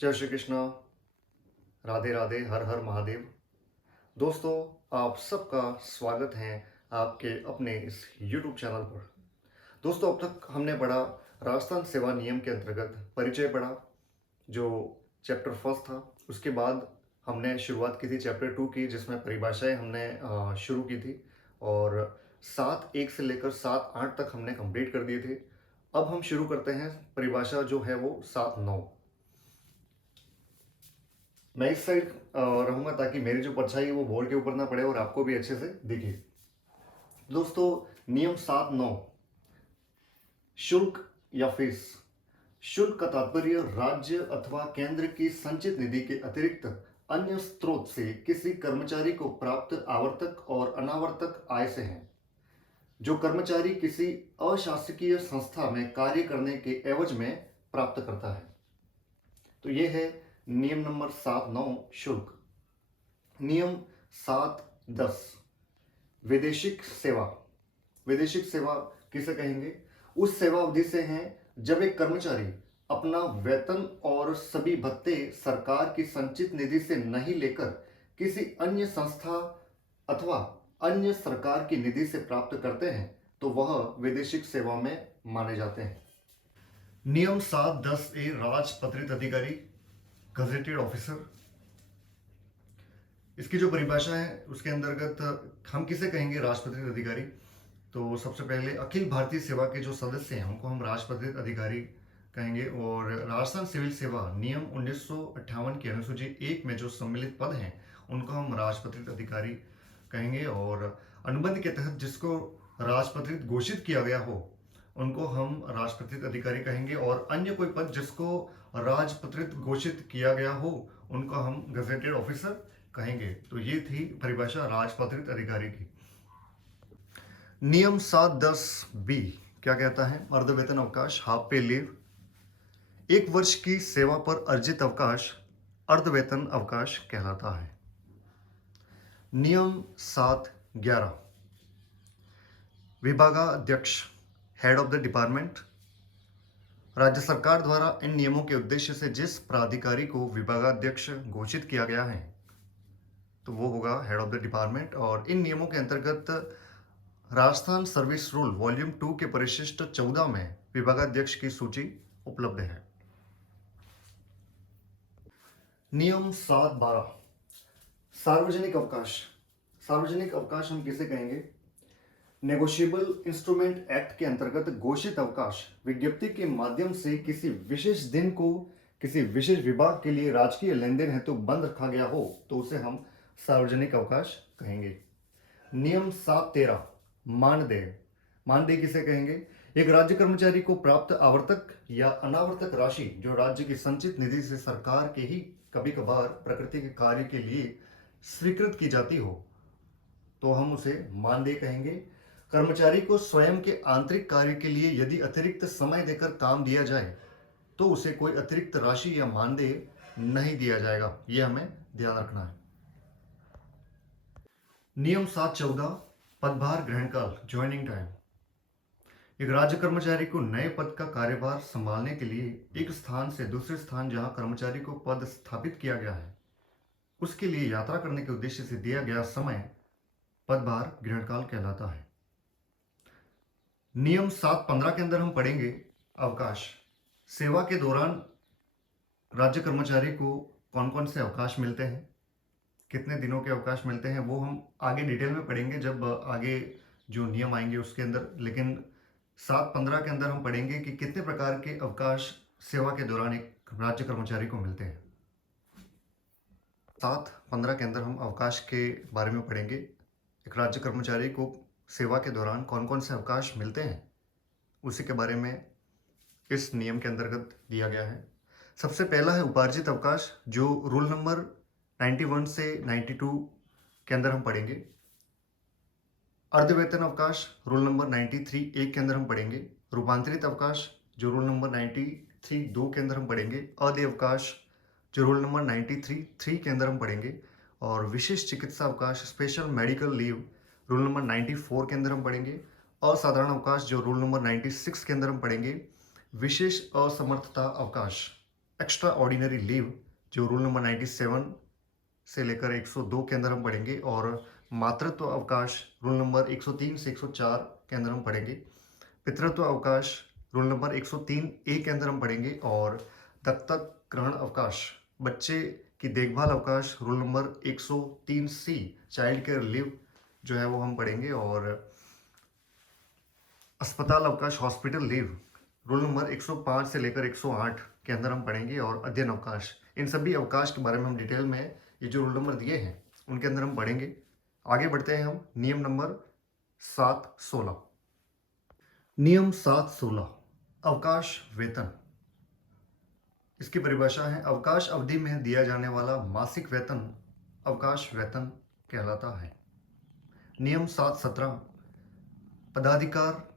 जय श्री कृष्णा। राधे राधे, हर हर महादेव। दोस्तों, आप सबका स्वागत है आपके अपने इस YouTube चैनल पर। दोस्तों, अब तक हमने पढ़ा राजस्थान सेवा नियम के अंतर्गत परिचय पढ़ा, जो चैप्टर फर्स्ट था। उसके बाद हमने शुरुआत की थी चैप्टर 2 की, जिसमें परिभाषाएं हमने शुरू की थी और 7.1 से लेकर 7.8 तक हमने कंप्लीट कर दिए थे। अब हम शुरू करते हैं परिभाषा जो है वो 7.9। मैं इस साइड रहूंगा ताकि मेरी जो परछाई है वो बोर्ड के ऊपर ना पड़े और आपको भी अच्छे से दिखे। दोस्तों, नियम 7.9, शुल्क या फीस। शुल्क का तात्पर्य राज्य अथवा केंद्र की संचित निधि के अतिरिक्त अन्य स्रोत से किसी कर्मचारी को प्राप्त आवर्तक और अनावर्तक आय से है, जो कर्मचारी किसी अशासकीय संस्था में कार्य करने के एवज में प्राप्त करता है। तो ये है नियम नंबर 7.9, शुल्क। नियम 7.10, विदेशिक सेवा। विदेशिक सेवा किसे कहेंगे? उस सेवा अवधि से हैं जब एक कर्मचारी अपना वेतन और सभी भत्ते सरकार की संचित निधि से नहीं लेकर किसी अन्य संस्था अथवा अन्य सरकार की निधि से प्राप्त करते हैं, तो वह विदेशिक सेवा में माने जाते हैं। नियम 7.10 ए, राजपत्रित अधिकारी, गजेटेड ऑफिसर। इसकी जो परिभाषा है उसके अंतर्गत हम किसे कहेंगे राजपत्रित अधिकारी? तो सबसे पहले अखिल भारतीय सेवा के जो सदस्य हैं उनको हम राजपत्रित अधिकारी कहेंगे। और राजस्थान सिविल सेवा नियम 1958 की अनुसूची 1 में जो सम्मिलित पद हैं उनको हम राजपत्रित अधिकारी कहेंगे। और अनुबंध के तहत जिसको राजपत्रित घोषित किया गया हो उनको हम राजपत्रित अधिकारी कहेंगे। और अन्य कोई पद जिसको राजपत्रित घोषित किया गया हो उनको हम गजेटेड ऑफिसर कहेंगे। तो ये थी परिभाषा राजपत्रित अधिकारी की। नियम 7.10 बी क्या कहता है? अर्धवेतन अवकाश, हाफ पे लीव। 1 वर्ष की सेवा पर अर्जित अवकाश अर्धवेतन अवकाश कहलाता है। नियम 7.11, विभागाध्यक्ष, हेड ऑफ द डिपार्टमेंट। राज्य सरकार द्वारा इन नियमों के उद्देश्य से जिस प्राधिकारी को विभागाध्यक्ष घोषित किया गया है तो वो होगा हेड ऑफ द डिपार्टमेंट। और इन नियमों के अंतर्गत राजस्थान सर्विस रूल वॉल्यूम 2 के परिशिष्ट 14 में विभागाध्यक्ष की सूची उपलब्ध है। नियम 7.12, सार्वजनिक अवकाश। सार्वजनिक अवकाश हम किसे कहेंगे? नेगोशिएबल इंस्ट्रूमेंट एक्ट के अंतर्गत घोषित अवकाश विज्ञप्ति के माध्यम से किसी विशेष दिन को किसी विशेष विभाग के लिए राजकीय लेन देन हेतु बंद रखा गया हो तो उसे हम सार्वजनिक अवकाश कहेंगे। नियम 7.13, मानदेय। मानदेय किसे कहेंगे? एक राज्य कर्मचारी को प्राप्त आवर्तक या अनावर्तक राशि जो राज्य की संचित निधि से सरकार के ही कभी कभार प्रकृति के कार्य के लिए स्वीकृत की जाती हो तो हम उसे मानदेय कहेंगे। कर्मचारी को स्वयं के आंतरिक कार्य के लिए यदि अतिरिक्त समय देकर काम दिया जाए तो उसे कोई अतिरिक्त राशि या मानदेय नहीं दिया जाएगा। यह हमें ध्यान रखना है। नियम 7.14, पदभार ग्रहण काल, ज्वाइनिंग टाइम। एक राज्य कर्मचारी को नए पद का कार्यभार संभालने के लिए एक स्थान से दूसरे स्थान जहां कर्मचारी को पद स्थापित किया गया है उसके लिए यात्रा करने के उद्देश्य से दिया गया समय पदभार ग्रहण काल कहलाता है। नियम 7.15 के अंदर हम पढ़ेंगे अवकाश। सेवा के दौरान राज्य कर्मचारी को कौन कौन से अवकाश मिलते हैं, कितने दिनों के अवकाश मिलते हैं, वो हम आगे डिटेल में पढ़ेंगे जब आगे जो नियम आएंगे उसके अंदर। लेकिन 7.15 के अंदर हम पढ़ेंगे कि कितने प्रकार के अवकाश सेवा के दौरान एक राज्य कर्मचारी को मिलते हैं। 7.15 के अंदर हम अवकाश के बारे में पढ़ेंगे। एक राज्य कर्मचारी को सेवा के दौरान कौन कौन से अवकाश मिलते हैं उसी के बारे में इस नियम के अंतर्गत दिया गया है। सबसे पहला है उपार्जित अवकाश, जो रूल नंबर 91 से 92 के अंदर हम पढ़ेंगे। अर्धवेतन अवकाश रूल नंबर 93 1 के अंदर हम पढ़ेंगे। रूपांतरित अवकाश जो रूल नंबर 93 2 के अंदर हम पढ़ेंगे। अदेय अवकाश जो रूल नंबर 93 3 के अंदर हम पढ़ेंगे। और विशेष चिकित्सा अवकाश, special medical leave, rule number 94 के अंदर हम पढ़ेंगे। असाधारण अवकाश जो रूल नंबर 96 के अंदर हम पढ़ेंगे। विशेष असमर्थता अवकाश एक्स्ट्रा ऑर्डिनरी लीव जो रूल नंबर 97 से लेकर 102 के अंदर हम पढ़ेंगे, और मातृत्व अवकाश रूल नंबर 103 से 104 के अंदर हम पढ़ेंगे। पितृत्व अवकाश रूल नंबर 103 ए के अंदर हम पढ़ेंगे, और दत्तक ग्रहण अवकाश बच्चे की देखभाल अवकाश रूल नंबर 103 सी चाइल्ड केयर लीव जो है वो हम पढ़ेंगे, और अस्पताल अवकाश हॉस्पिटल लीव रूल नंबर 105 से लेकर 108 के अंदर हम पढ़ेंगे, और अध्ययन अवकाश। इन सभी अवकाश के बारे में हम डिटेल में ये जो रूल नंबर दिए हैं उनके अंदर हम पढ़ेंगे। आगे बढ़ते हैं हम नियम नंबर 716। नियम 716 अवकाश वेतन। इसकी परिभाषा है, अवकाश अवधि में दिया जाने वाला मासिक वेतन अवकाश वेतन कहलाता है। नियम 717 पदाधिकार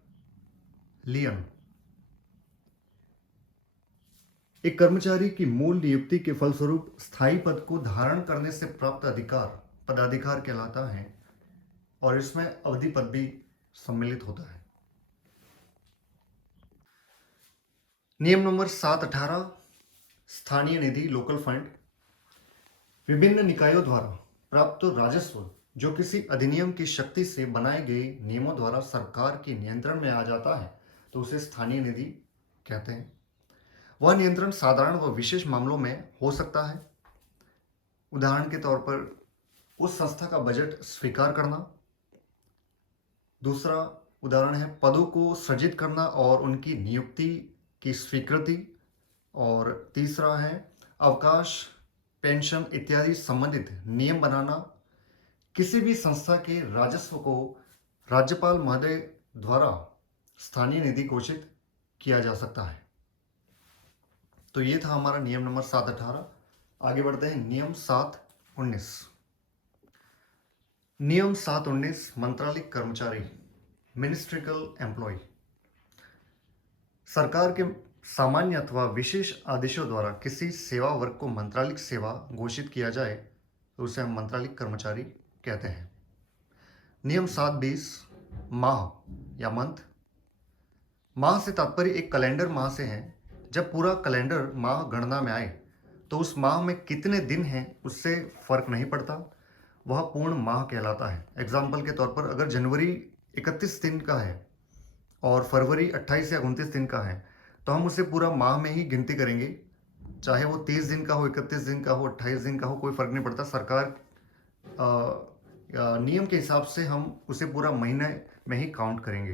लियन। एक कर्मचारी की मूल नियुक्ति के फलस्वरूप स्थायी पद को धारण करने से प्राप्त अधिकार पदाधिकार कहलाता है, और इसमें अवधि पद भी सम्मिलित होता है। नियम नंबर 718 स्थानीय निधि लोकल फंड। विभिन्न निकायों द्वारा प्राप्त राजस्व जो किसी अधिनियम की शक्ति से बनाए गए नियमों द्वारा सरकार के नियंत्रण में आ जाता है तो उसे स्थानीय निधि कहते हैं। वह नियंत्रण साधारण व विशेष मामलों में हो सकता है। उदाहरण के तौर पर उस संस्था का बजट स्वीकार करना। दूसरा उदाहरण है पदों को सृजित करना और उनकी नियुक्ति की स्वीकृति। और तीसरा है अवकाश, पेंशन इत्यादि संबंधित नियम बनाना। किसी भी संस्था के राजस्व को राज्यपाल महोदय द्वारा स्थानीय निधि घोषित किया जा सकता है। तो ये था हमारा नियम नंबर 718। आगे बढ़ते हैं नियम 719। नियम 719 मंत्रालयिक कर्मचारी मिनिस्ट्रियल एम्प्लॉय। सरकार के सामान्य अथवा विशेष आदेशों द्वारा किसी सेवा वर्ग को मंत्रालयिक सेवा घोषित किया जाए तो उसे हम मंत्रालयिक कर्मचारी कहते हैं। नियम 720 माह या मंथ। माह से तात्पर्य एक कैलेंडर माह से है। जब पूरा कैलेंडर माह गणना में आए तो उस माह में कितने दिन हैं उससे फर्क नहीं पड़ता, वह पूर्ण माह कहलाता है। एग्जाम्पल के तौर पर अगर जनवरी 31 दिन का है और फरवरी 28 या 29 दिन का है तो हम उसे पूरा माह में ही गिनती करेंगे, चाहे वो 30 दिन का हो, 31 दिन का हो, 28 दिन का हो, कोई फर्क नहीं पड़ता। सरकार नियम के हिसाब से हम उसे पूरा महीने में ही काउंट करेंगे।